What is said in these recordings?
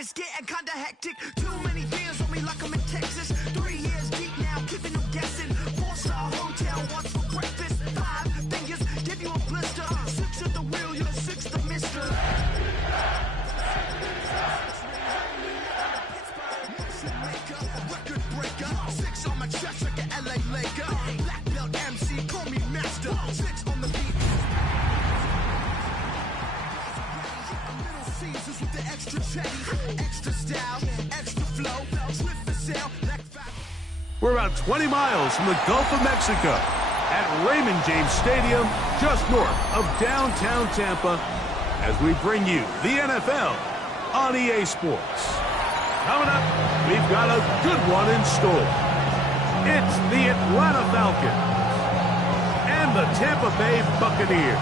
it's getting kinda hectic. Too many fans on me like I'm in Texas. 3 years deep now, keeping them guessing. 4-star hotel, what's for breakfast? 5 fingers, give you a blister. 6 at the wheel, you're 6 the mister. Record breaker, 6 on my chest like an LA Laker. Black belt MC, call me master. 6 on the beat. Middle Caesars with the extra chatty, extra style, extra flow, swift for sale. We're about 20 miles from the Gulf of Mexico at Raymond James Stadium, just north of downtown Tampa, as we bring you the NFL on EA Sports. Coming up, we've got a good one in store. It's the Atlanta Falcons and the Tampa Bay Buccaneers.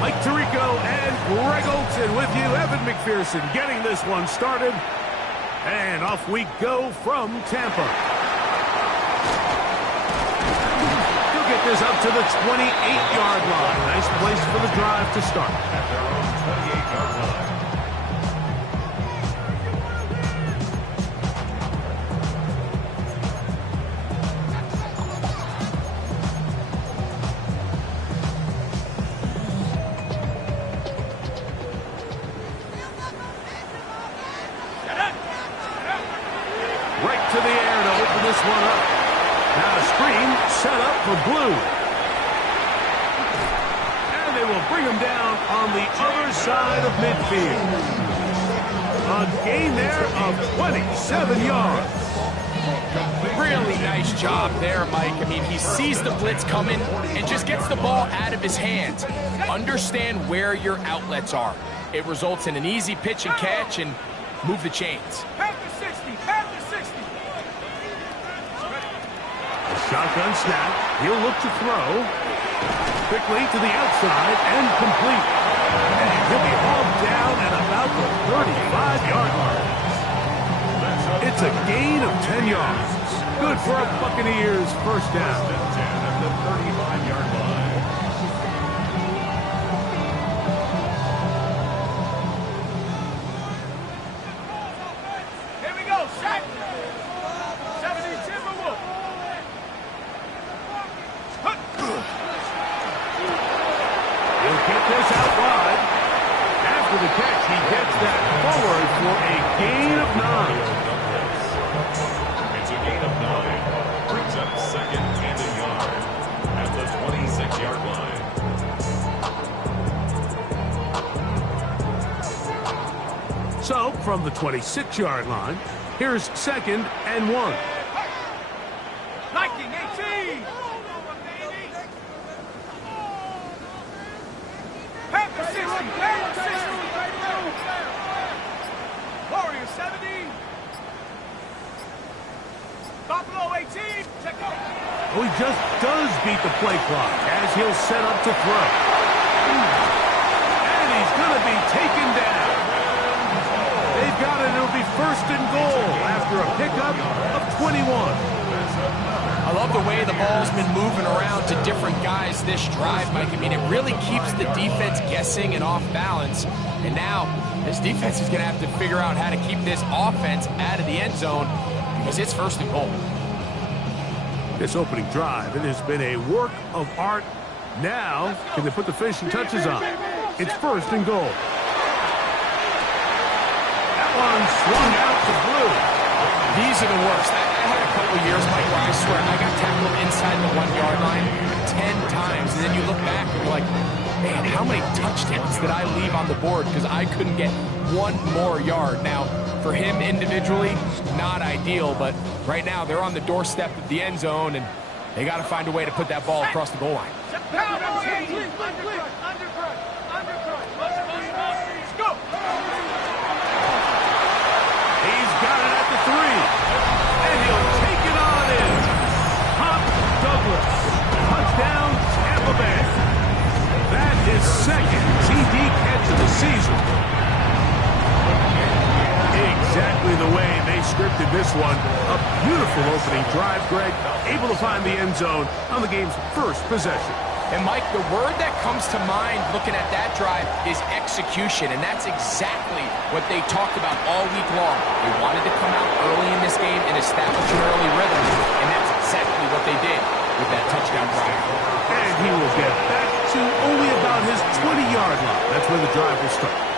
Mike Tirico and Greg Olson with you. Evan McPherson getting this one started. And off we go from Tampa. He'll get this up to the 28-yard line. Nice place for the drive to start. At their own 28-yard line. To the air to open this one up. Now a screen set up for Blue. And they will bring him down on the other side of midfield. A gain there of 27 yards. Really nice job there, Mike. I mean, he sees the blitz coming and just gets the ball out of his hands. Understand where your outlets are. It results in an easy pitch and catch and move the chains. Shotgun snap. He'll look to throw. Quickly to the outside and complete. And he'll be hauled down at about the 35-yard line. It's a gain of 10 yards. Good for a Buccaneers first down. At the 35-yard line. Here we go, sack. 70 Timberwolf. He'll get this out wide. After the catch, he gets that forward for a gain of 9. It's a gain of 9. Brings up second and a yard at the 26-yard line. So, from the 26-yard line, here's second and 1. Liking 18. Panther 60. Panther 60. Warrior 70. Buffalo 18. Check out. Oh, he just does beat the play clock as he'll set up to throw. And he's going to be taken down. They've got it. It'll be first and goal after a pickup of 21. I love the way the ball's been moving around to different guys this drive, Mike. I mean, it really keeps the defense guessing and off balance. And now this defense is going to have to figure out how to keep this offense out of the end zone because it's first and goal. This opening drive, it has been a work of art. Now, can they put the finishing touches on? It's first and goal. That one swung out to Blue. These are the worst. I had a couple years, Mike, where I swear I got tackled inside the 1-yard line 10 times. And then you look back and you're like, man, how many touchdowns did I leave on the board because I couldn't get one more yard? Now, for him individually, not ideal, but right now they're on the doorstep of the end zone, and they got to find a way to put that ball across the goal line. He's got it at the 3, and he'll take it on in. Pop Douglas, touchdown Tampa Bay. That is second TD catch of the season. Exactly the way they scripted this one. A beautiful successful opening drive, Greg, able to find the end zone on the game's first possession. And Mike, the word that comes to mind looking at that drive is execution, and that's exactly what they talked about all week long. They wanted to come out early in this game and establish an early rhythm, and that's exactly what they did with that touchdown drive. And he will get back to only about his 20-yard line. That's where the drive will start.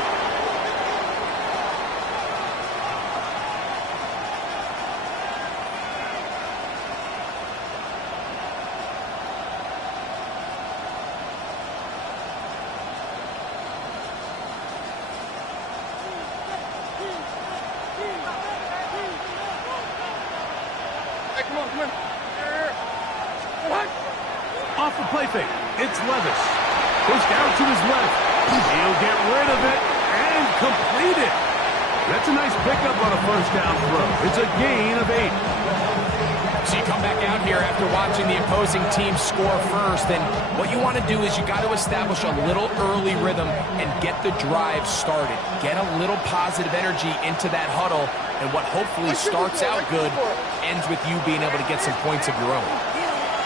Off the play fake, it's Levis. Pushed out to his left. He'll get rid of it and complete it. That's a nice pickup on a first down throw. It's a gain of 8. So you come back out here after watching the opposing team score first, and what you want to do is you got to establish a little early rhythm and get the drive started. Get a little positive energy into that huddle, and what hopefully starts out good ends with you being able to get some points of your own.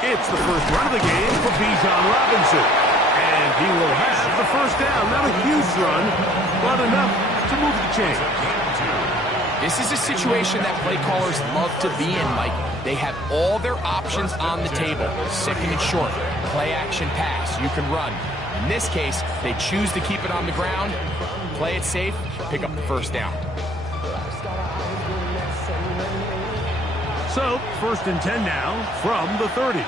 It's the first run of the game for Bijan Robinson. And he will have the first down. Not a huge run, but enough to move the chain. This is a situation that play callers love to be in, Mike. They have all their options on the table. Second and short, play action pass, you can run. In this case, they choose to keep it on the ground, play it safe, pick up the first down. So, first and 10 now from the 30.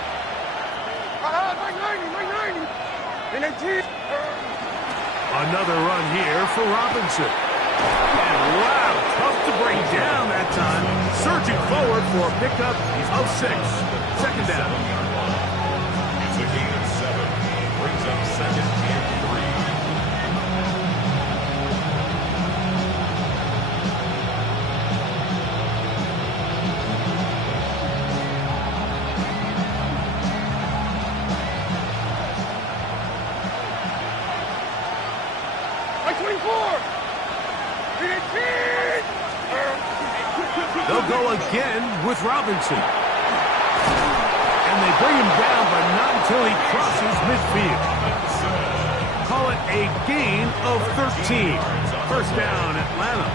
Another run here for Robinson. And wow, tough to bring down that time. Surging forward for a pickup of 6. Second down. It's a gain of 7. Brings up second and 3. They'll go again with Robinson. And they bring him down, but not until he crosses midfield. Call it a gain of 13. First down, Atlanta.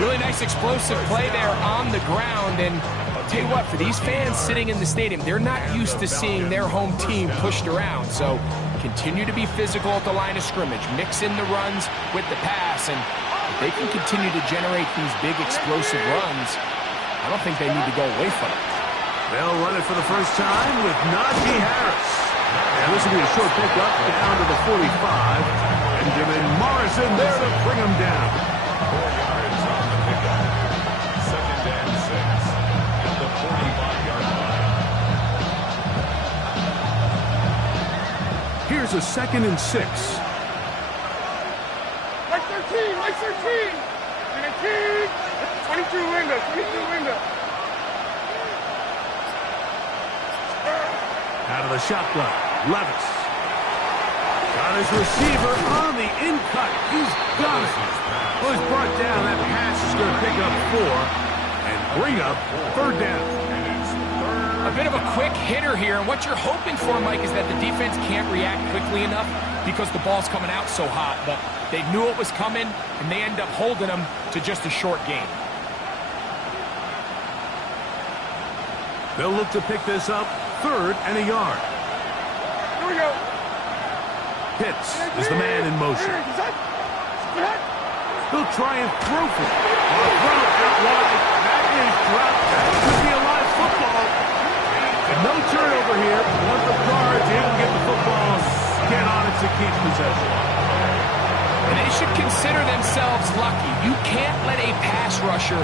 Really nice explosive play there on the ground, and I'll tell you what, for these fans sitting in the stadium, they're not used to seeing their home team pushed around, so continue to be physical at the line of scrimmage, mix in the runs with the pass, and if they can continue to generate these big explosive runs, I don't think they need to go away from it. They'll run it for the first time with Najee Harris. And this will be a short pickup down to the 45. Benjamin Morrison there to bring him down. 4 yards on the pickup. Second and 6 at the 45-yard line. Here's a second and 6. Like 13, like 13. 22 window, 22 window. Out of the shotgun, Levis. Got his receiver on the in-cut. He's got it. Well, he's brought down. That pass is going to pick up 4 and bring up third down. A bit of a quick hitter here, and what you're hoping for, Mike, is that the defense can't react quickly enough because the ball's coming out so hot, but they knew it was coming, and they end up holding them to just a short gain. They'll look to pick this up, 3rd and a yard. Here we go. Pitts is the man in motion. He'll try and throw for it. On a throw out wide. That is dropped. That could be a live football. And no turnover here. Once the guards able to get the football, get on it to keep possession. And they should consider themselves lucky. You can't let a pass rusher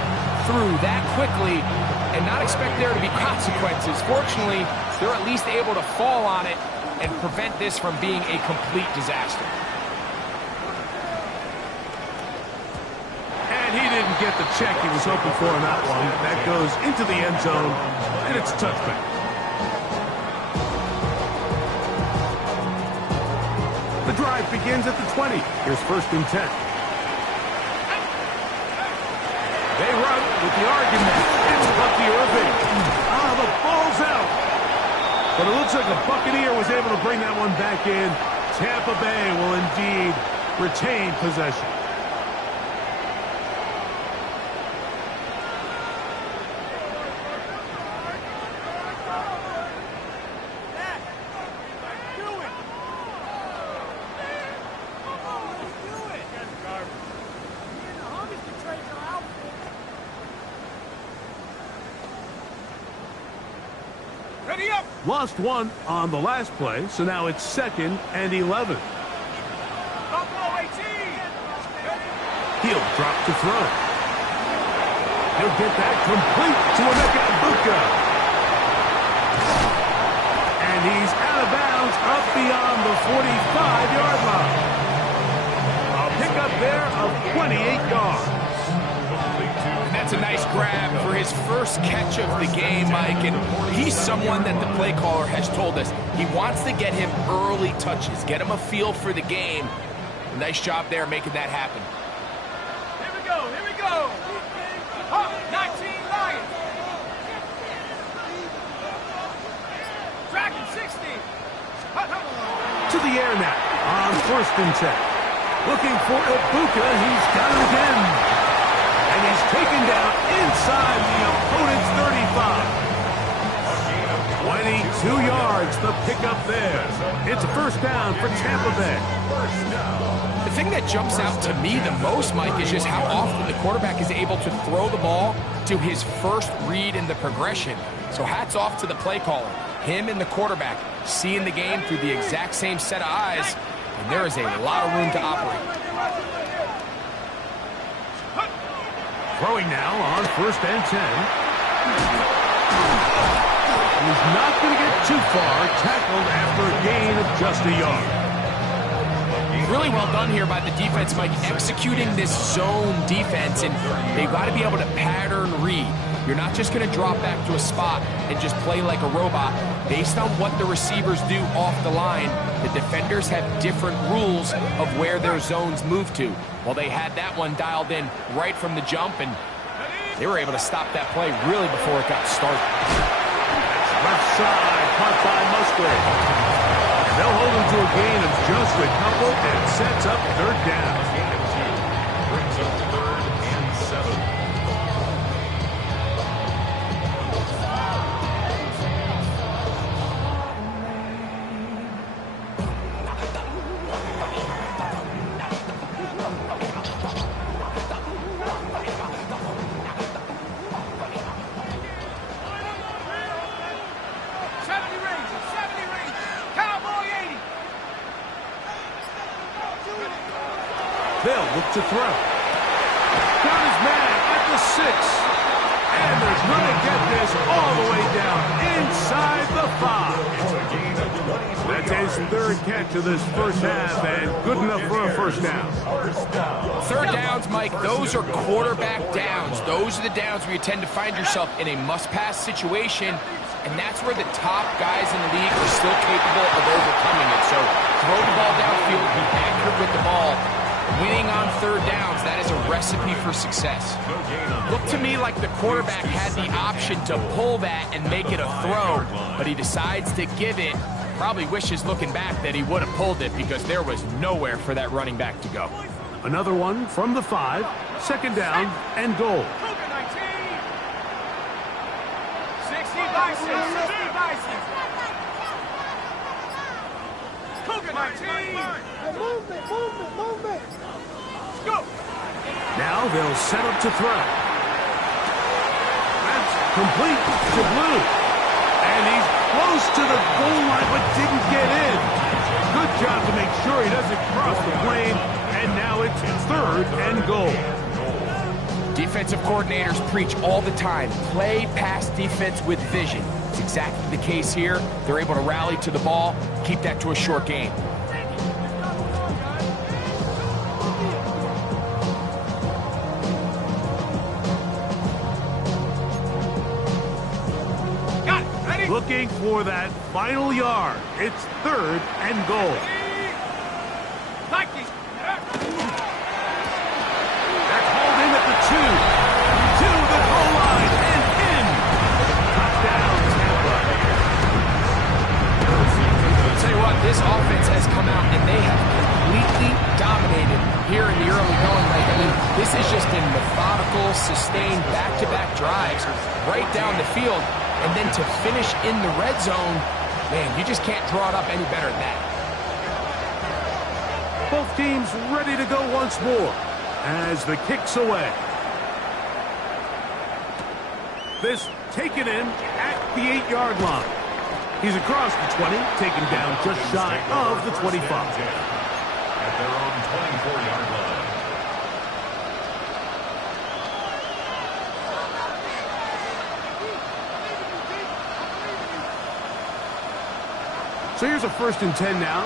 through that quickly and not expect there to be consequences. Fortunately, they're at least able to fall on it and prevent this from being a complete disaster. And he didn't get the check he was hoping for in that one. That goes into the end zone, and it's a touchback. The drive begins at the 20. Here's 1st and 10. They run with the argument. It's Bucky Irving. The ball's out. But it looks like a Buccaneer was able to bring that one back in. Tampa Bay will indeed retain possession. Ready up! Lost one on the last play, so now it's 2nd and 11. He'll drop to throw. He'll get that complete to Emeka Egbuka. And he's out of bounds up beyond the 45-yard line. A pickup there of 28 yards. That's a nice grab for his first catch of the game, Mike. And he's someone that the play caller has told us he wants to get him early touches, get him a feel for the game. Nice job there making that happen. Here we go, here we go. 19 Lions. Dragon 60. To the air now on 1st and 10. Looking for Egbuka. He's got it again. And he's taken down inside the opponent's 35. 22 yards, the pickup there. It's a 1st down for Tampa Bay. The thing that jumps out to me the most, Mike, is just how often the quarterback is able to throw the ball to his first read in the progression. So hats off to the play caller. Him and the quarterback seeing the game through the exact same set of eyes, and there is a lot of room to operate. Throwing now on 1st and 10. He's not going to get too far. Tackled after a gain of just a yard. Really well done here by the defense, Mike, executing this zone defense, and they've got to be able to pattern read. You're not just going to drop back to a spot and just play like a robot. Based on what the receivers do off the line, the defenders have different rules of where their zones move to. Well, they had that one dialed in right from the jump, and they were able to stop that play really before it got started. Left side, caught by Musgrave. They'll hold him to a gain of just a couple and sets up 3rd down. Brings up 3rd and 7. They'll look to throw. Got his man at the 6. And they're going to get this all the way down inside the 5. That's his 3rd catch of this first half, and good enough for a 1st down. 3rd downs, Mike, those are quarterback downs. Those are the downs where you tend to find yourself in a must-pass situation, and that's where the top guys in the league are still capable of overcoming it. So throw the ball downfield, be accurate with the ball. Winning on 3rd downs, that is a recipe for success. Looked to me like the quarterback had the option to pull that and make it a throw, but he decides to give it. Probably wishes looking back that he would have pulled it because there was nowhere for that running back to go. Another one from the 5, 2nd down and goal. 60 Bison, 60 Bison. Cougar 19. Movement. Go. Now they'll set up to throw. That's complete to Blue. And he's close to the goal line but didn't get in. Good job to make sure he doesn't cross the plane. And now it's 3rd and goal. Defensive coordinators preach all the time, play pass defense with vision. It's exactly the case here. They're able to rally to the ball, keep that to a short gain. Looking for that final yard. It's 3rd and goal. That's hauled in at the 2. is just in methodical, sustained, back-to-back drives right down the field. And then to finish in the red zone, man, you just can't draw it up any better than that. Both teams ready to go once more as the kick's away. This taken in at the 8-yard line. He's across the 20, taken down just shy of the 25. At their own 24-yard line. So here's a 1st and 10 now.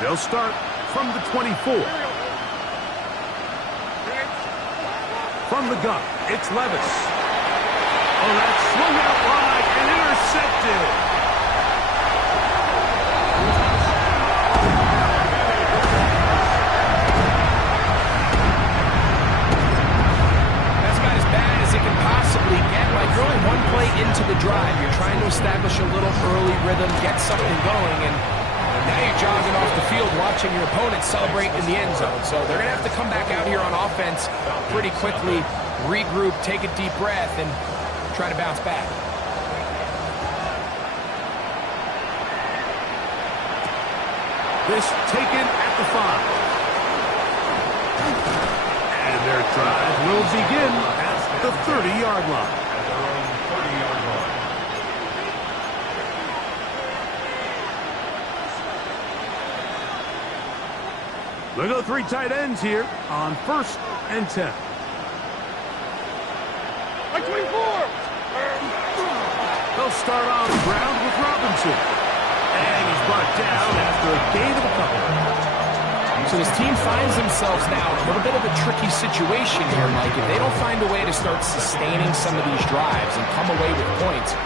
They'll start from the 24. From the gun, it's Levis. Oh, that's swung out wide and intercepted. Possibly get, like, you're only one play into the drive. You're trying to establish a little early rhythm, get something going, and now you're jogging off the field watching your opponent celebrate in the end zone. So they're going to have to come back out here on offense pretty quickly, regroup, take a deep breath, and try to bounce back. This taken at the 5. And their drive will begin at the 30-yard line. At their own 30-yard line. They'll go 3 tight ends here on 1st and 10. Like 24! They'll start on the ground with Robinson. And he's brought down after a gain of a couple. So this team finds themselves now in a little bit of a tricky situation here, Mike. If they don't find a way to start sustaining some of these drives and come away with points,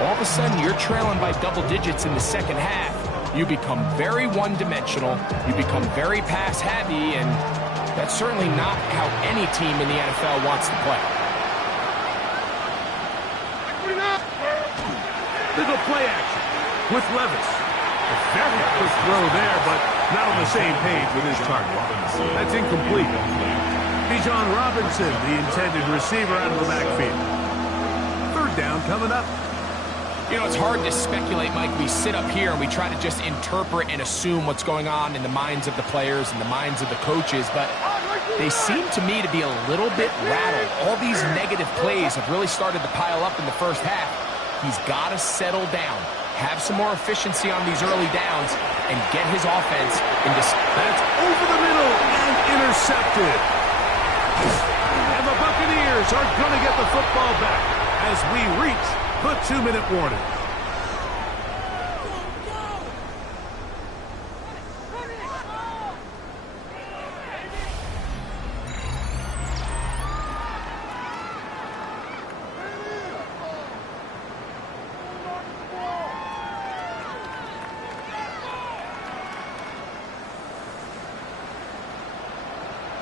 all of a sudden you're trailing by double digits in the second half. You become very one-dimensional, you become very pass-heavy, and that's certainly not how any team in the NFL wants to play. They go play action with Levis. A very quick throw there, but not on the same page with his target. That's incomplete. Bijan Robinson, the intended receiver, out of the backfield. 3rd down coming up. You know, it's hard to speculate, Mike. We sit up here and we try to just interpret and assume what's going on in the minds of the players and the minds of the coaches, but they seem to me to be a little bit rattled. All these negative plays have really started to pile up in the first half. He's got to settle down, have some more efficiency on these early downs, and get his offense into... That's over the middle and intercepted. And the Buccaneers are going to get the football back as we reach the 2-minute warning.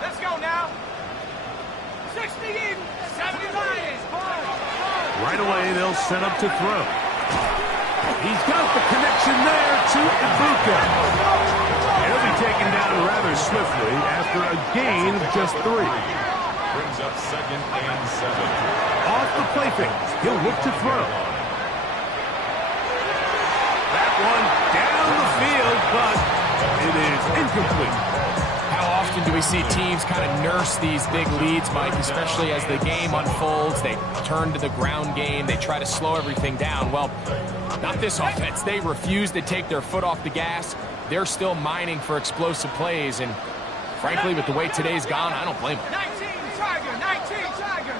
Let's go now. 60 in, 70 Lions. Right away, they'll set up to throw. He's got the connection there to Ibuka. He'll be taken down rather swiftly after a gain of just 3. Brings up 2nd and 7. Off the play fake, he'll look to throw. That one down the field, but it is incomplete. How often do we see teams kind of nurse these big leads, Mike, especially as the game unfolds? They turn to the ground game. They try to slow everything down. Well, not this offense. They refuse to take their foot off the gas. They're still mining for explosive plays, and frankly, with the way today's gone, I don't blame them. 19 Tiger, 19 Tiger.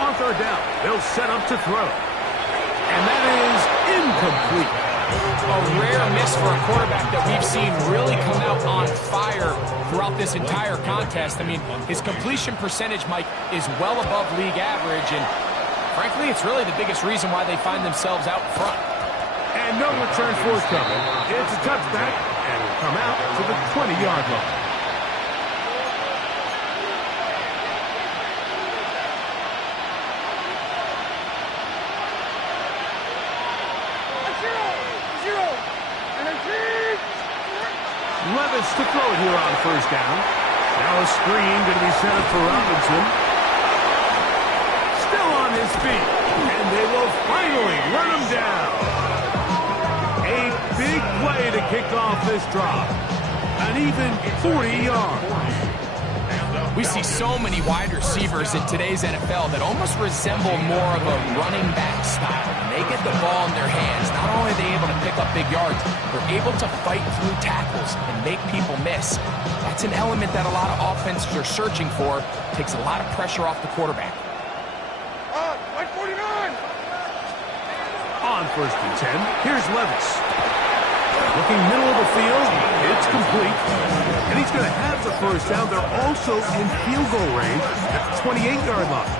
On 3rd down, they'll set up to throw. And that is incomplete. A rare miss for a quarterback that we've seen really come out on fire throughout this entire contest. I mean, his completion percentage, Mike, is well above league average, and frankly, it's really the biggest reason why they find themselves out front. And no return forthcoming. It's a touchback, and will come out to the 20-yard line. Levis to throw it here on first down. Now a screen going to be set up for Robinson. Still on his feet. And they will finally run him down. A big play to kick off this drive. An even 40 yards. We see so many wide receivers in today's NFL that almost resemble more of a running back style. When they get the ball in their hands, not only are they able to pick up big yards, they're able to fight through tackles and make people miss. That's an element that a lot of offenses are searching for. Takes a lot of pressure off the quarterback. 149! On first and 10, here's Levis. Looking middle of the field, it's complete. And he's going to have the first down. They're also in field goal range at the 28-yard line.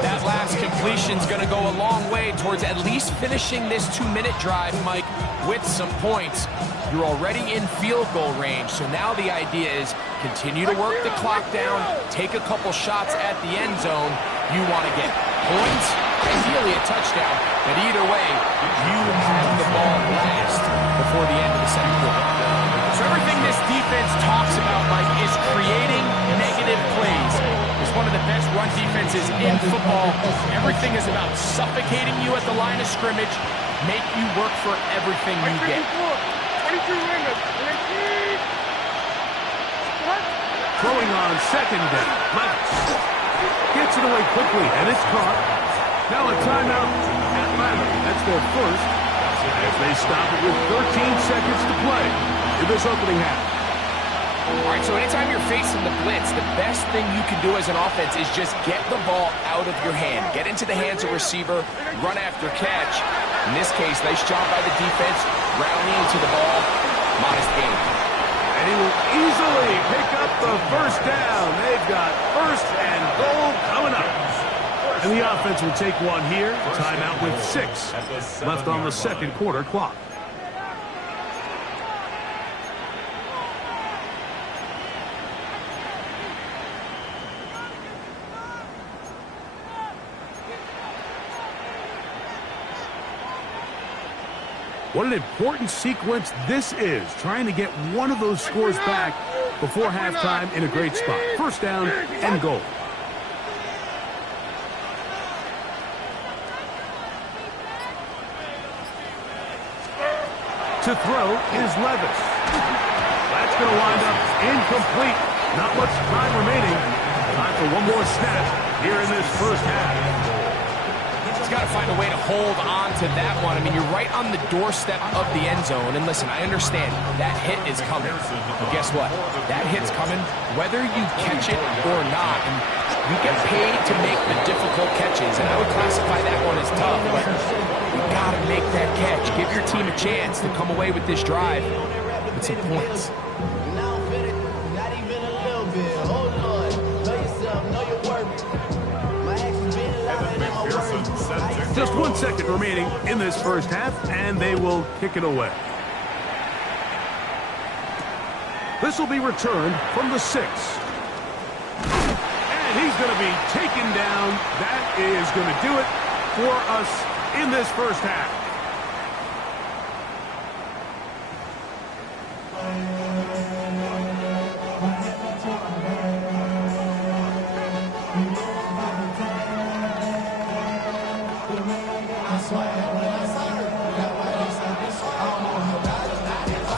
That last completion's going to go a long way towards at least finishing this 2-minute drive, Mike, with some points. You're already in field goal range, so now the idea is continue to work the clock down, take a couple shots at the end zone. You want to get points, ideally a touchdown, but either way, you have the ball last before the end of the second quarter. So everything this defense talks about, Mike, is creating negative plays. It's one of the best run defenses in football. Everything is about suffocating you at the line of scrimmage, make you work for everything you get. 22 minutes. Throwing on second down, Levis gets it away quickly, and it's caught. Now a timeout, Atlanta. That's their first, as they stop it with 13 seconds to play in this opening half. All right, so anytime you're facing the blitz, the best thing you can do as an offense is just get the ball out of your hand. Get into the hands of receiver, run after catch. In this case, nice job by the defense, rallying to the ball, modest gain. And he will easily pick up the first down. They've got first and goal coming up. And the offense will take one here. Timeout with 6 left on the second quarter clock. What an important sequence this is, trying to get one of those scores back before halftime in a great spot. First down and goal. To throw is Levis. That's going to wind up incomplete. Not much time remaining. Time for one more snap here in this first half. He's got to find a way to hold on to that one. I mean, you're right on the doorstep of the end zone. And listen, I understand that hit is coming. But guess what? That hit's coming whether you catch it or not. And you get paid to make the difficult catches. And I would classify that one as tough. But you got to make that catch. Give your team a chance to come away with this drive with some points. Not even a little bit. Oh, Lord. Know yourself. Know your worth. My actions being louder than my words. Just 1 second remaining in this first half, and they will kick it away. This will be returned from the 6. And he's going to be taken down. That is going to do it for us in this first half.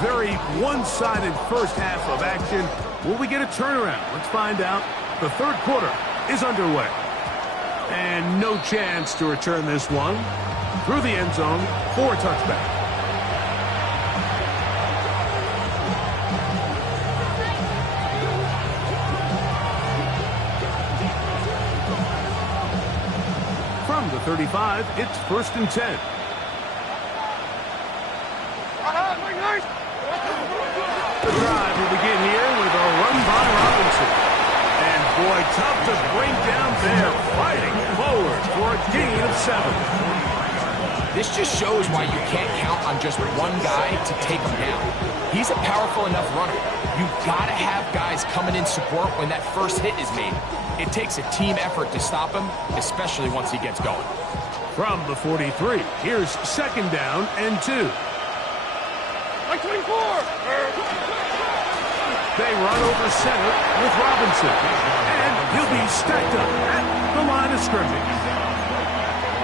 Very one-sided first half of action. Will we get a turnaround? Let's find out. The third quarter is underway. And no chance to return this one. Through the end zone for a touchback. From the 35, it's first and 10. The drive will begin here with a run by Robinson. And boy, tough to bring down there, fighting forward for a gain of 7. This just shows why you can't count on just one guy to take him down. He's a powerful enough runner. You've got to have guys coming in support when that first hit is made. It takes a team effort to stop him, especially once he gets going. From the 43, here's second down and 2. Like 24! They run over center with Robinson. And he'll be stacked up at the line of scrimmage.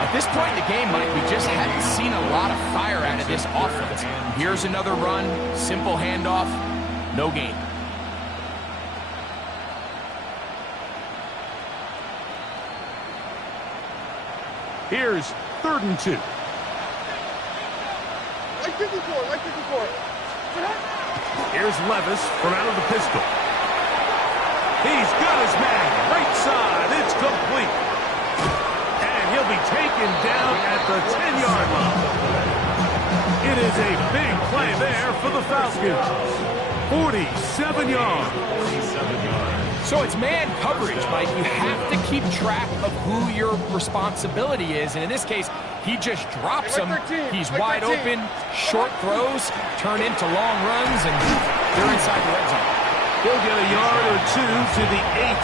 At this point in the game, Mike, we just hadn't seen a lot of fire out of this offense. Here's another run, simple handoff, no gain. Here's 3rd and 2. Like 54, like 54. Here's Levis from out of the pistol. He's got his man. Right side. It's complete. And he'll be taken down at the 10-yard line. It is a big play there for the Falcons. 47 yards. 47 yards. So it's man coverage, Mike. You have to keep track of who your responsibility is. And in this case, he just drops him. He's wide open. Short throws turn into long runs, and they're inside the red zone. He'll get a yard or two to the 8.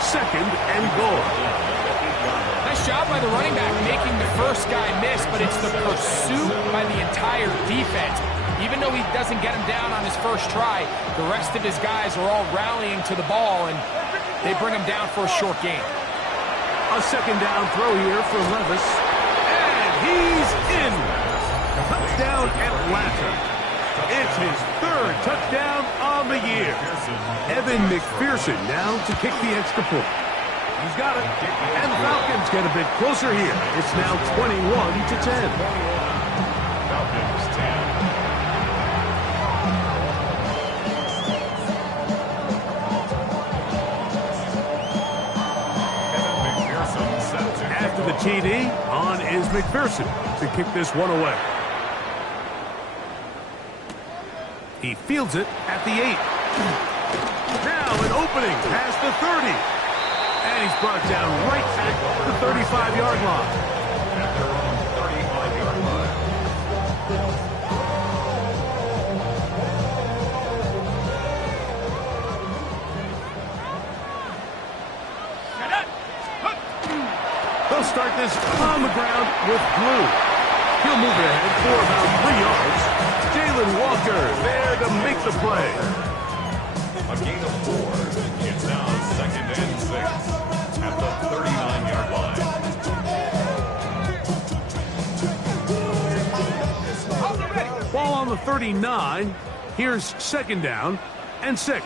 2nd and goal. Nice job by the running back making the first guy miss, but it's the pursuit by the entire defense. Even though he doesn't get him down on his first try, the rest of his guys are all rallying to the ball, and they bring him down for a short gain. A 2nd down throw here for Levis. And he's in. Touchdown Atlanta. It's his 3rd touchdown on the year. Evan McPherson now to kick the extra point. He's got it. And the Falcons get a bit closer here. It's now 21-10. Falcons 10. After the TD, on is McPherson to kick this one away. He fields it at the 8. Now an opening past the 30. And he's brought down right at the 35-yard line. At their own 35-yard line. They'll start this on the ground with Blue. He'll move it ahead for about 3 yards. Jalen Walker there to make the play. A gain of 4. It's now 2nd and 6 at the 39-yard line. Ball on the 39. Here's 2nd down and 6.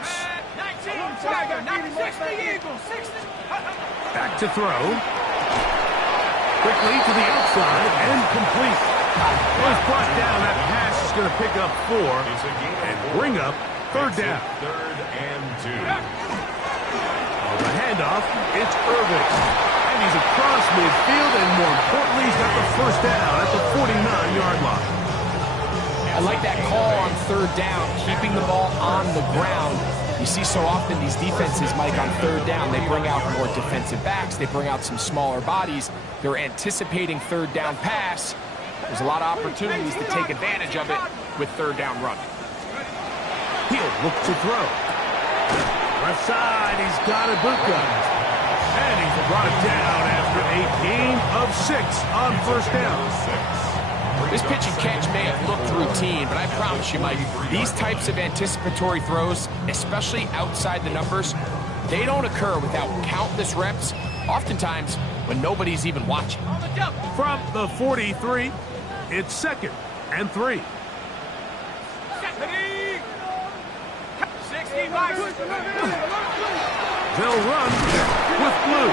19, Tiger, 60 Eagles, 60. Back to throw. Quickly to the outside and complete. Was brought down. That pass is going to pick up 4 and bring up 3rd down. 3rd and 2. On the handoff, it's Irvin. And he's across midfield, and more importantly, he's got the 1st down at the 49-yard line. I like that call on 3rd down, keeping the ball on the ground. You see so often these defenses, Mike, on 3rd down, they bring out more defensive backs, they bring out some smaller bodies. They're anticipating 3rd down pass. There's a lot of opportunities to take advantage of it with 3rd down run. He'll look to throw. Left side, he's got Ibuka. And he's brought down after a gain of 6 on 1st down. This pitch and catch may have looked routine, but I promise you, Mike, these types of anticipatory throws, especially outside the numbers, they don't occur without countless reps, oftentimes when nobody's even watching. From the 43, it's 2nd and 3. 60, Mike. They'll run with Blue.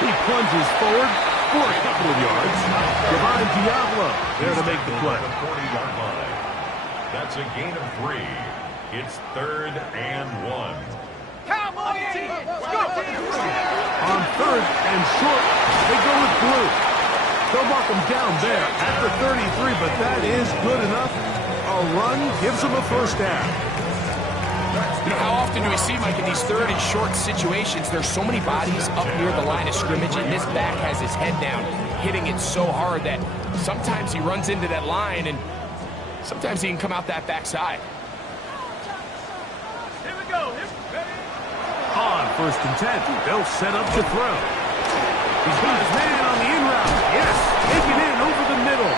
He plunges forward for a couple of yards. Divine Diablo there to make the play. 40-yard line. That's a gain of 3. It's 3rd and 1. Cowboy team. Let's go. On 3rd and short, they go with Blue. They'll mark him down there at the 33, but that is good enough. A run gives him a 1st down. You know, how often do we see, Mike, in these 3rd and short situations, there's so many bodies up near the line of scrimmage, and this back has his head down, hitting it so hard that sometimes he runs into that line, and sometimes he can come out that backside. Here we go. On 1st and 10, they'll set up to throw. He's got his man on the in route. Yes, taken in over the middle.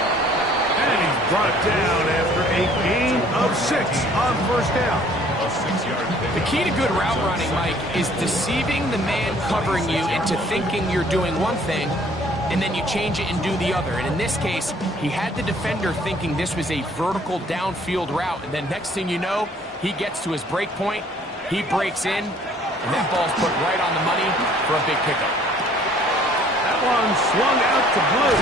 And he's brought down after a gain of 6 on 1st down. A 6-yard The pickup. key to good route running, Mike, is deceiving the man covering you into thinking you're doing one thing, and then you change it and do the other. And in this case, he had the defender thinking this was a vertical downfield route, and then next thing you know, he gets to his break point, he breaks in, and that ball's put right on the money for a big pickup. That one swung out to Blue.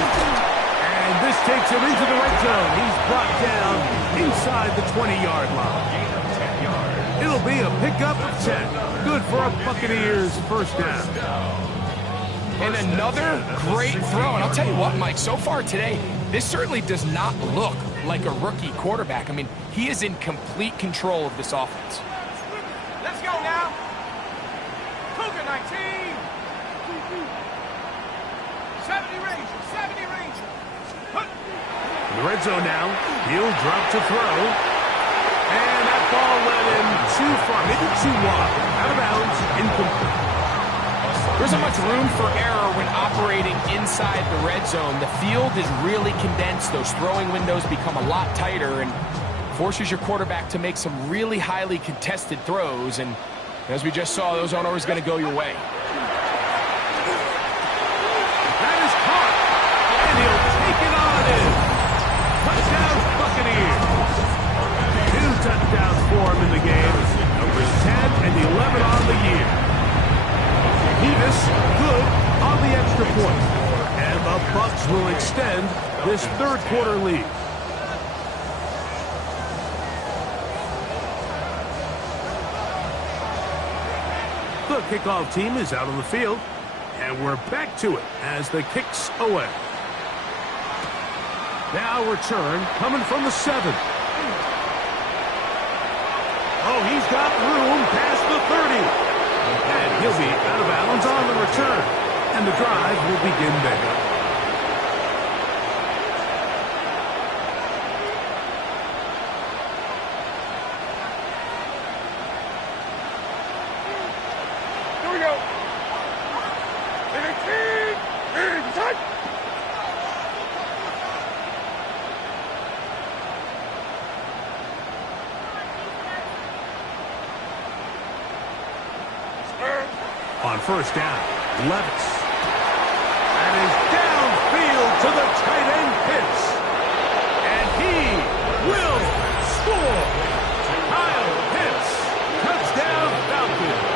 And this takes him into the red zone. He's brought down inside the 20-yard line. Gain of 10 yards. It'll be a pickup of 10. Good for a Buccaneers first down. And another great throw. And I'll tell you what, Mike, so far today, this certainly does not look like a rookie quarterback. I mean, he is in complete control of this offense. Let's go now. Cougar 19. 70 Rangers, 70 Rangers. In the red zone now, he'll drop to throw. And that ball led him too far, maybe too wide. Out of bounds, incomplete. There isn't much room for error when operating inside the red zone. The field is really condensed. Those throwing windows become a lot tighter and forces your quarterback to make some really highly contested throws. And as we just saw, those aren't always going to go your way. That is caught. And he'll take it on in. Touchdown, Buccaneers. 2 touchdowns for him in the game. Numbers 10 and 11 on the year. Davis good on the extra point. And the Bucs will extend this third quarter lead. The kickoff team is out on the field. And we're back to it as the kick's away. Now return coming from the 7. Oh, he's got room past the 30. And he'll be out of bounds on the return. And the drive will begin there. Here we go. 18. Inside. On first down, Levis. And is downfield to the tight end Pitts. And he will score. Kyle Pitts. Touchdown Falcons.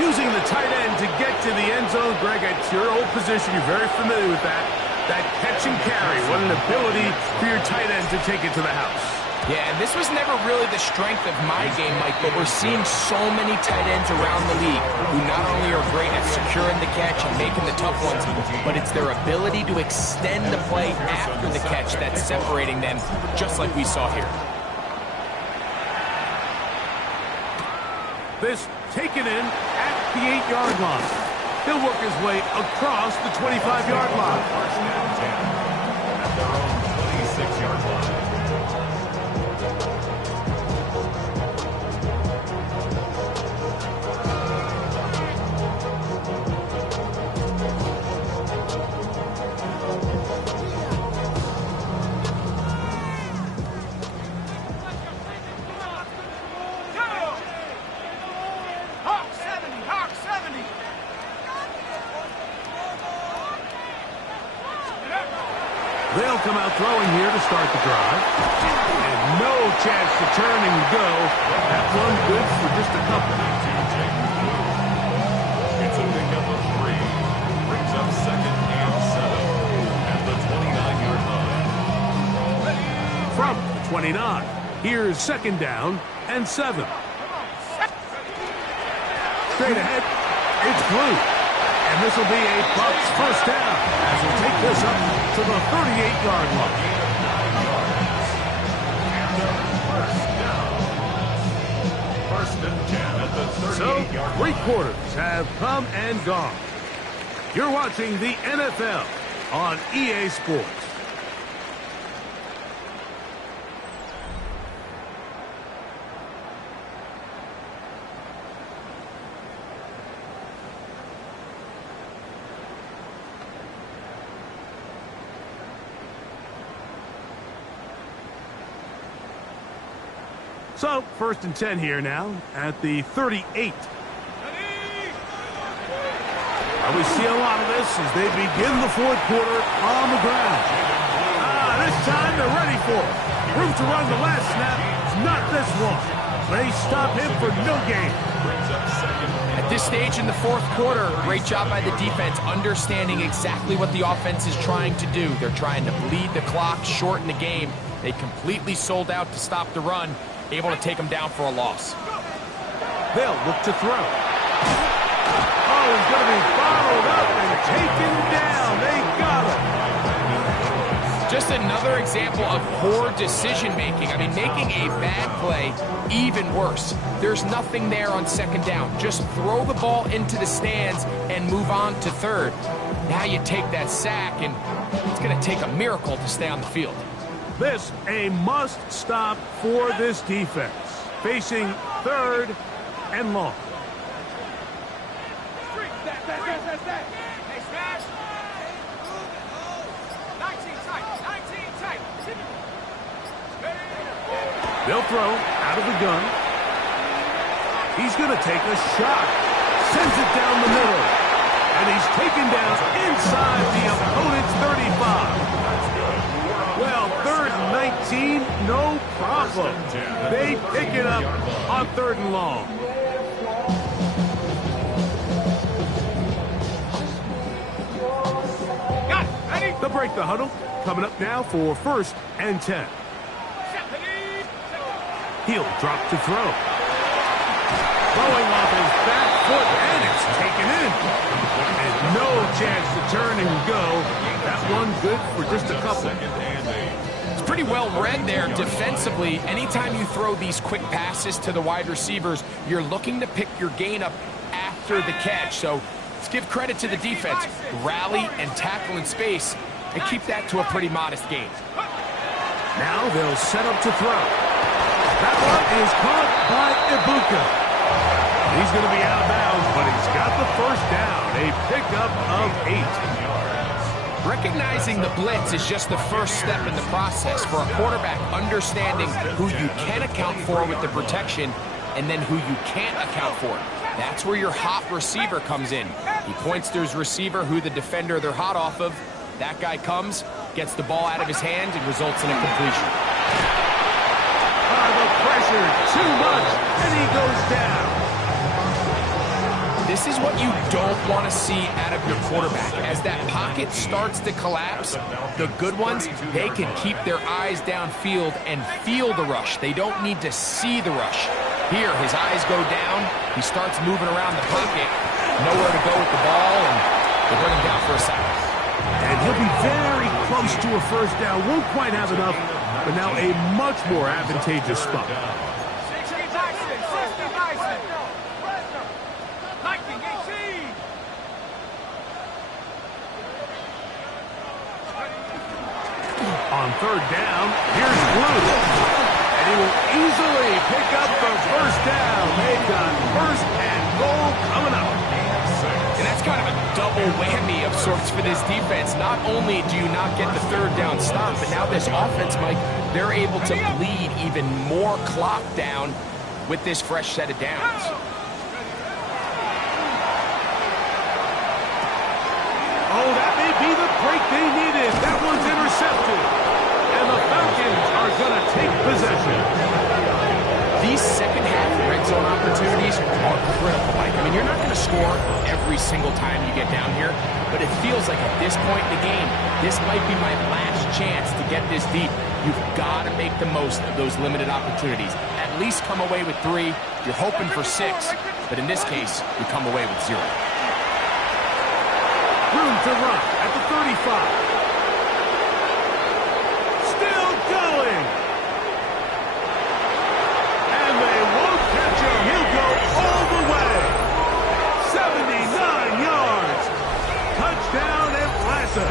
Using the tight end to get to the end zone. Greg, it's your old position. You're very familiar with that. That catch and carry. What an ability for your tight end to take it to the house. Yeah, and this was never really the strength of my game, Mike, but we're seeing so many tight ends around the league who not only are great at securing the catch and making the tough ones, but it's their ability to extend the play after the catch that's separating them, just like we saw here. This taken in at the 8-yard line. He'll work his way across the 25-yard line. First down 10 at their own 26-yard line. Hawk 70, Hawk 70. They'll come out throwing here to start the drive. And no chance to turn and go. That one good for just a couple. It's a pickup of 3. Brings up second and 7 at the 29-yard line. From the 29, here's second down and 7. Straight ahead, it's Blue. And this will be a Bucs first down as he'll take this up to the 38-yard line. First and 10 at the 38-yard line. 3 quarters have come and gone. You're watching the NFL on EA Sports. So, 1st and 10 here now at the 38. And we see a lot of this as they begin the 4th quarter on the ground. This time they're ready for it. Room to run the last snap. Not this one. They stop him for no gain. At this stage in the 4th quarter, great job by the defense, understanding exactly what the offense is trying to do. They're trying to bleed the clock, shorten the game. They completely sold out to stop the run, able to take them down for a loss. They'll look to throw. Oh, he's going to be bottled up and taken down. They got him. Just another example of poor decision-making. I mean, making a bad play even worse. There's nothing there on 2nd down. Just throw the ball into the stands and move on to 3rd. Now you take that sack, and it's going to take a miracle to stay on the field. This a must-stop for this defense. Facing 3rd and long. Hey, smash. 19 tight. 19 tight. They'll throw out of the gun. He's going to take a shot. Sends it down the middle. And he's taken down inside the opponent's 35. Well, 3rd and 19, no problem. They pick it up on 3rd and long. Got it. Ready? They'll break the huddle. Coming up now for 1st and 10. He'll drop to throw. Throwing off his back foot, and it's taken in. And no chance to turn and go. That one good for just a couple. It's pretty well read there defensively. Anytime you throw these quick passes to the wide receivers, you're looking to pick your gain up after the catch. So let's give credit to the defense. Rally and tackle in space and keep that to a pretty modest gain. Now they'll set up to throw. That one is caught by Ibuka. He's going to be out of bounds, but he's got the 1st down. A pickup of 8. Recognizing the blitz is just the first step in the process for a quarterback, understanding who you can account for with the protection and then who you can't account for. That's where your hot receiver comes in. He points to his receiver, who the defender they're hot off of. That guy comes, gets the ball out of his hand, and results in a completion. The pressure, too much, and he goes down. This is what you don't want to see out of your quarterback. As that pocket starts to collapse, the good ones, they can keep their eyes downfield and feel the rush. They don't need to see the rush. Here, his eyes go down. He starts moving around the pocket. Nowhere to go with the ball, and they bring him down for a sack. And he'll be very close to a 1st down. Won't quite have enough, but now a much more advantageous spot. 60 Tyson. 60 Tyson. Lightning, 18. On 3rd down, here's Blue. And he will easily pick up the 1st down. They've got 1st and goal coming up. And that's kind of a double whammy of sorts for this defense. Not only do you not get the 3rd down stop, but now this offense, Mike, they're able to bleed even more clock down with this fresh set of downs. Oh, that may be the break they needed. That one's intercepted. And the Falcons are going to take possession. These second-half red zone opportunities are critical, Mike. I mean, you're not going to score every single time you get down here, but it feels like at this point in the game, this might be my last chance to get this deep. You've got to make the most of those limited opportunities. At least come away with 3. You're hoping for 6, but in this case, you come away with 0. Room to run at the 35. Still going. And they won't catch him. He'll go all the way. 79 yards. Touchdown Atlanta.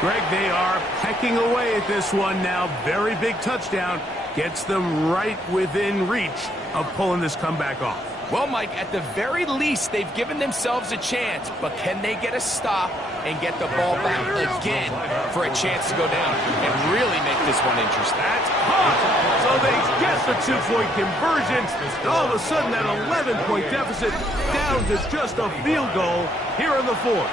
Greg, they are pecking away at this one now. Very big touchdown. Gets them right within reach of pulling this comeback off. Well, Mike, at the very least, they've given themselves a chance, but can they get a stop and get the ball back again for a chance to go down and really make this one interesting? That's caught. So they get the 2-point conversion. And all of a sudden, that 11-point deficit down to just a field goal here in the fourth.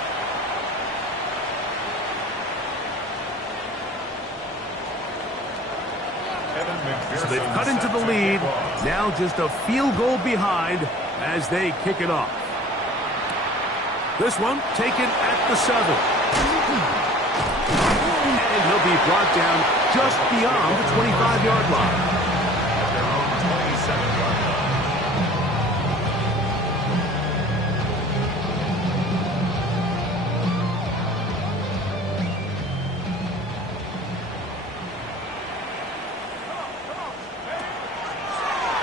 So they've cut into the lead. Now just a field goal behind as they kick it off. This one taken at the 7. And he'll be brought down just beyond the 25-yard line. At their own 27-yard line.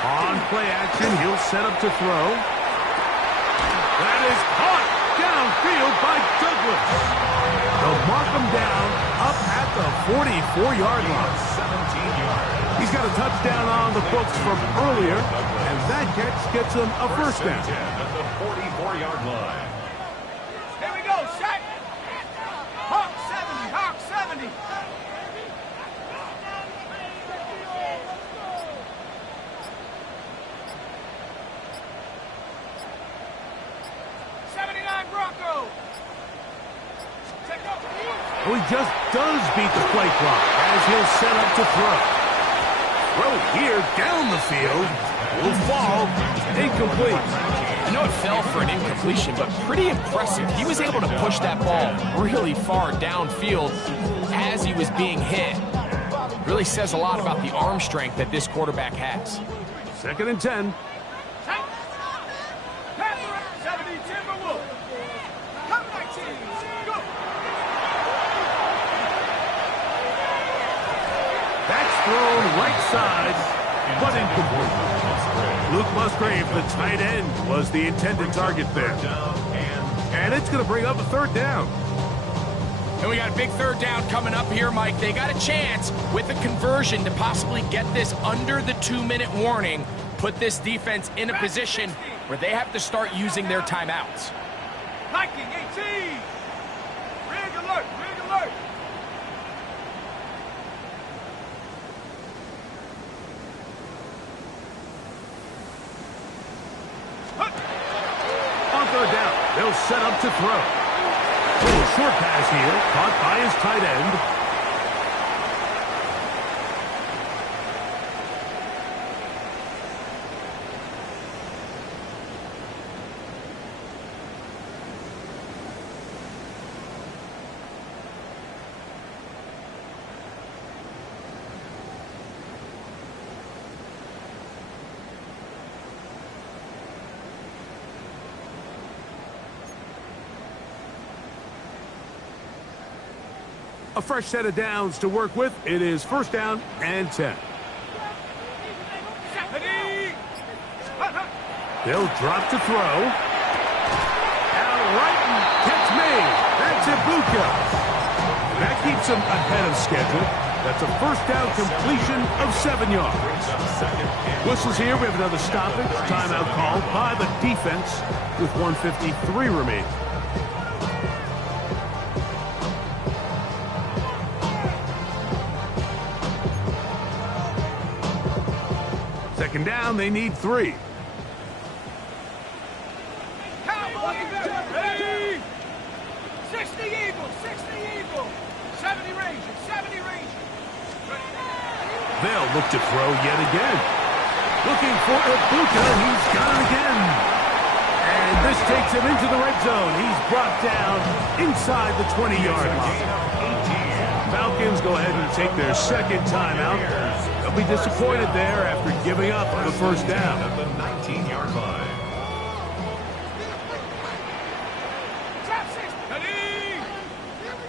On play action, he'll set up to throw. That is caught downfield by Douglas. They'll mark him down up at the 44-yard line. 17 yards. He's got a touchdown on the books from earlier, and that catch gets him a first down. At the 44-yard line. Here we go, set. Hawk 70, Hawk 70. Well, he just does beat the play clock as he'll set up to throw. Throw here down the field. Will fall incomplete. I know it fell for an incompletion, but pretty impressive. He was able to push that ball really far downfield as he was being hit. Really says a lot about the arm strength that this quarterback has. 2nd and 10. 70 Timberwolves. Come 19. Go. That's thrown right side, but incomplete. Luke Musgrave, the tight end, was the intended target there. And it's going to bring up a 3rd down. And we got a big 3rd down coming up here, Mike. They got a chance with a conversion to possibly get this under the 2-minute warning, put this defense in a position where they have to start using their timeouts. Viking 18. Rig alert, rig alert. On 3rd down, they'll set up to throw. Little short pass here, caught by his tight end. A fresh set of downs to work with. It is 1st down and 10. They'll drop to throw. Out right and catch made. That's Ibuka. That keeps him ahead of schedule. That's a 1st down completion of 7 yards. Whistles here. We have another stoppage. Timeout called by the defense with 1:53 remaining. Second down, they need 3. Ready? 60 Eagles, 60 Eagles. 70 Rangers, 70 Rangers. They'll look to throw yet again. Looking for Ibuka. He's got it again. And this takes him into the red zone. He's brought down inside the 20-yard line. Falcons go ahead and take their 2nd timeout. They'll be disappointed there after giving up the 1st down. At the 19-yard line. Trap 6. Ready?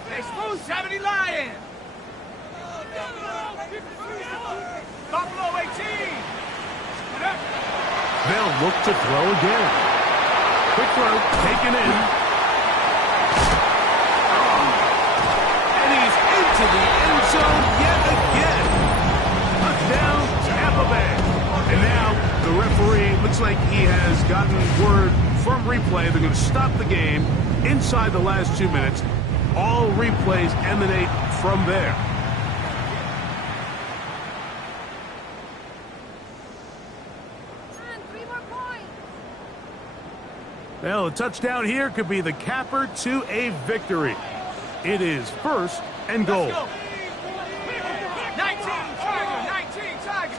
They smooth 70 Lions. Buffalo 18. They'll look to throw again. Quick throw, taken in. And he's into the end zone yet again. Touchdown, Tampa Bay. And now the referee right, looks like he has gotten word from replay. They're going to stop the game inside the last 2 minutes. All replays emanate from there. Well, a touchdown here could be the capper to a victory. It is 1st and goal. 19 Tiger.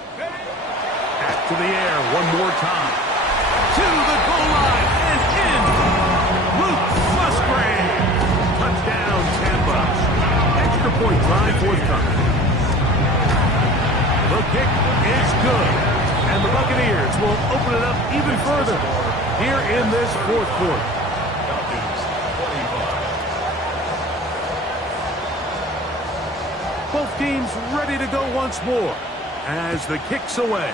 Back to the air one more time. To the goal line and in. Luke Musgrave. Touchdown, Tampa. Extra point try forthcoming. The kick is good. And the Buccaneers will open it up even further here in this 4th quarter. Falcons 25. Both teams ready to go once more as the kick's away.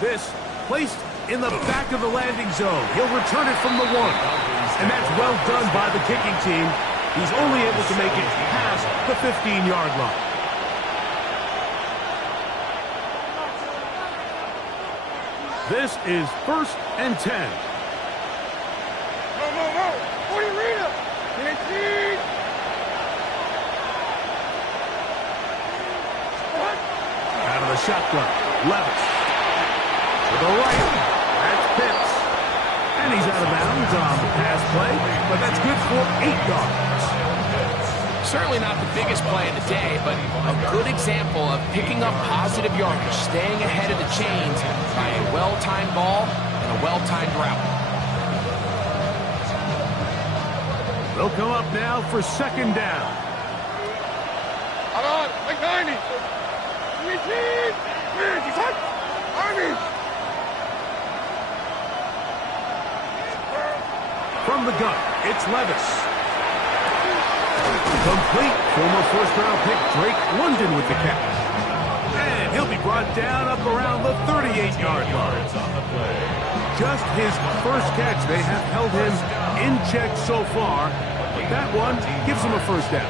This placed in the back of the landing zone. He'll return it from the 1. And that's well done by the kicking team. He's only able to make it past the 15-yard line. This is 1st and 10. Out of the shotgun, Levis. To the right, that's Pitts. And he's out of bounds on the pass play, but that's good for 8 yards. Certainly not the biggest play of the day, but a good example of picking up positive yardage, staying ahead of the chains by a well-timed ball and a well-timed route. They'll come up now for 2nd down. From the gun, it's Levis. Complete. Former 1st-round pick Drake London with the catch. And he'll be brought down up around the 38-yard line. Just his first catch. They have held him in check so far, but that one gives him a 1st down.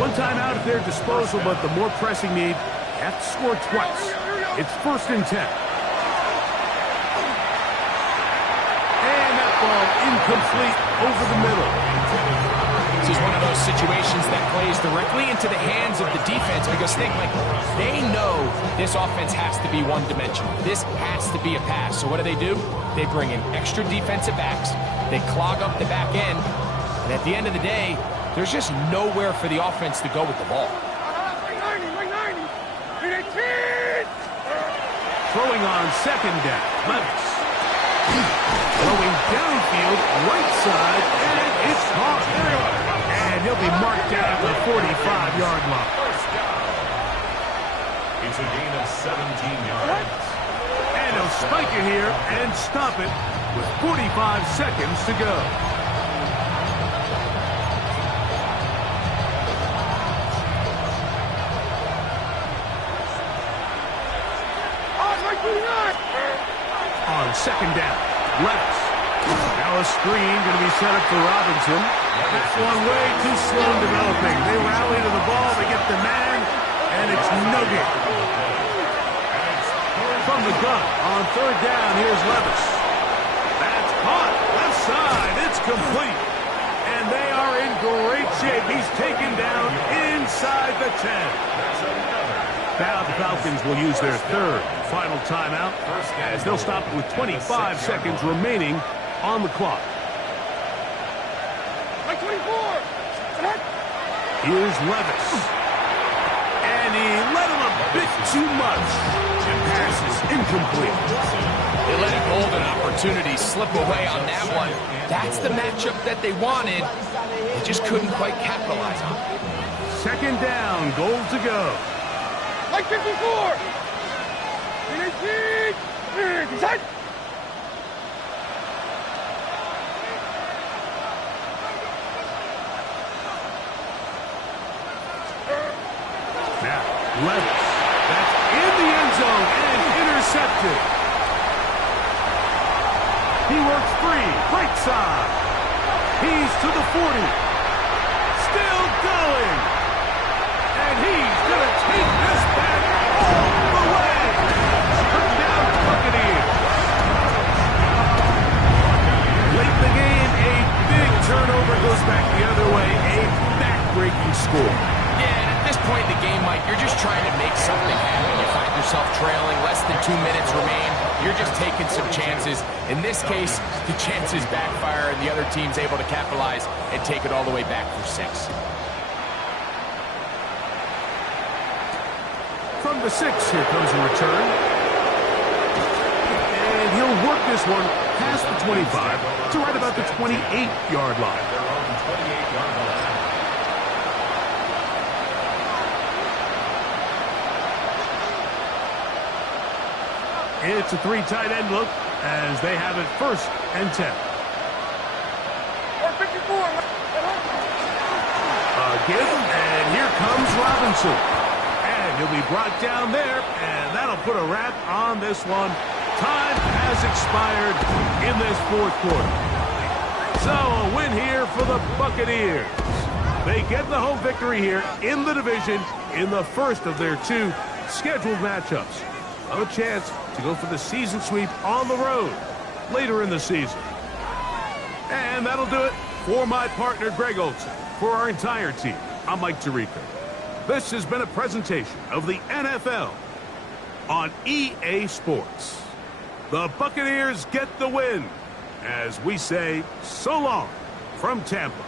One timeout at their disposal, but the more pressing need, they have to score twice. It's 1st and 10. And that ball incomplete over the middle. This is one of those situations that plays directly into the hands of the defense because they know this offense has to be one-dimensional. This has to be a pass. So what do? They bring in extra defensive backs. They clog up the back end. And at the end of the day, there's just nowhere for the offense to go with the ball. Throwing on 2nd down, Levis. Throwing downfield, right side, and it's caught. And he'll be marked down at the 45-yard line. It's a gain of 17 yards. And he'll spike it here and stop it with 45 seconds to go. On 2nd down, Levis. Now a screen going to be set up for Robinson. That's one way too slow in developing. They rally to the ball, they get the man, and it's no good. From the gun, on 3rd down, here's Levis. That's caught, left side, it's complete. And they are in great shape. He's taken down inside the 10. Now the Falcons will use their 3rd final timeout as they'll stop with 25 seconds remaining on the clock. Here's Levis. And he let him a bit too much. And pass is incomplete. They let a golden opportunity slip away on that one. That's the matchup that they wanted. They just couldn't quite capitalize on it. 2nd down, goal to go. Like 54! Now, Levis. That's in the end zone and intercepted. He works free, right side. He's to the 40. Still going. And he's going to take this back all the way. score. Yeah, and at this point in the game, Mike, you're just trying to make something happen. You find yourself trailing, less than 2 minutes remain. You're just taking some chances. In this case, the chances backfire, and the other team's able to capitalize and take it all the way back for 6. From the 6, here comes a return. And he'll work this one past the 25 to right about the 28-yard line. Their own 28-yard line. It's a 3 tight end look as they have it 1st and 10. Again, and here comes Robinson. And he'll be brought down there, and that'll put a wrap on this one. Time has expired in this 4th quarter. So a win here for the Buccaneers. They get the home victory here in the division in the first of their 2 scheduled matchups. A chance to go for the season sweep on the road later in the season. And that'll do it for my partner, Greg Olson. For our entire team, I'm Mike Tirico. This has been a presentation of the NFL on EA Sports. The Buccaneers get the win as we say so long from Tampa.